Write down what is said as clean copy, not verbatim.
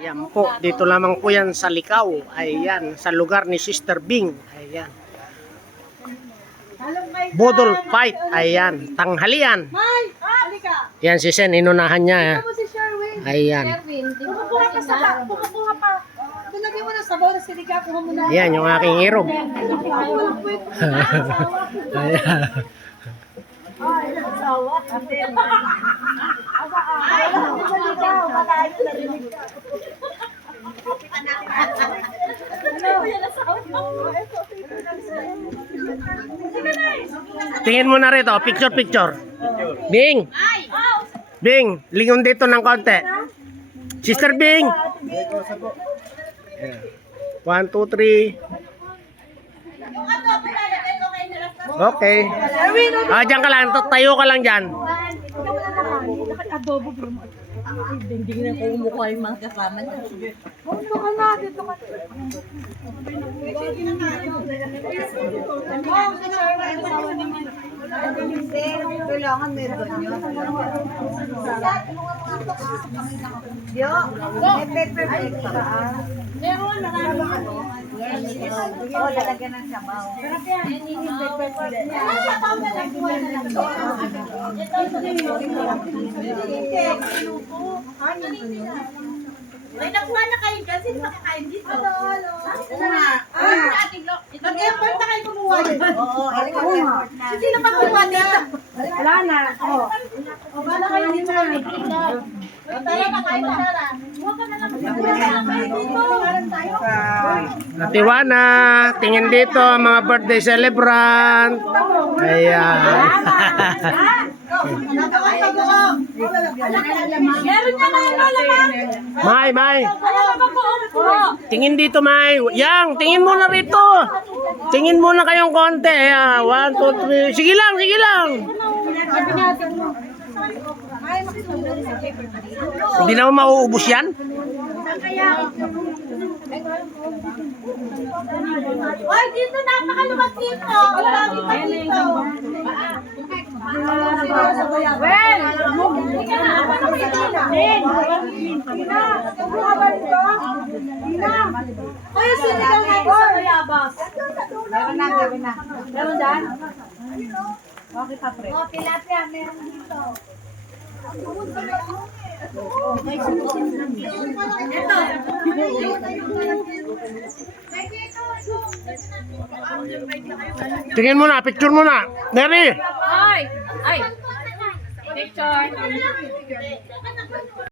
Yan po, dito lamang po yan sa Licao. Ayan, sa lugar ni Sister Bing. Ayan. Budol fight. Ayan, tanghalian. Yan si Sen, inunahan niya. Ayan. Pumukuha pa. Lagyan mo ng sabaw na siliga, kuha mo na. Yan, yung aking irog. Ayan. Tingin mo na rito, picture. Bing! Bing, lingon dito ng konti. Sister Bing! 1, 2, 3. Okay. Diyan ka lang, tayo ka lang dyan. Adobo bro. Hindi na ko umukha yung mga kasama niya. Dito ka na, dito ka. Kailangan meron yun. Yo, may pepper bake pa. Meron, marami. Oh, lalagyan ng sabaw. Sarap yan. May nakuha na kayo dyan. Sino makakain dito? Halo. Mag-effort na kayo kumuha dito. Oo, effort na. Sino pa kumuha dito? Wala na. Wala kayo dito. Tara na kayo, tara. Huwag ka na lang. Natiwana, tingin dito ang mga birthday celebrant. Ayan. Meron niya na yung laman. May. Ano ba po? Tingin dito, May. Yang, tingin muna rito. Tingin muna kayong konti. 1, 2, 3. Sige lang. Hindi naman mauubos yan. Oy, dito napakaluwag dito. Ang dami pa dito. Well, hindi ka na. Ako na kayo dito. Tina, kumuha ba dito? Tina. Oy, sinigang na ito sa bayabas. Meron na. Meron dyan? Okay pa, pre. Oh, tilapia, meron dito. Tingin muna, picture muna. Neri. Ay! Picture!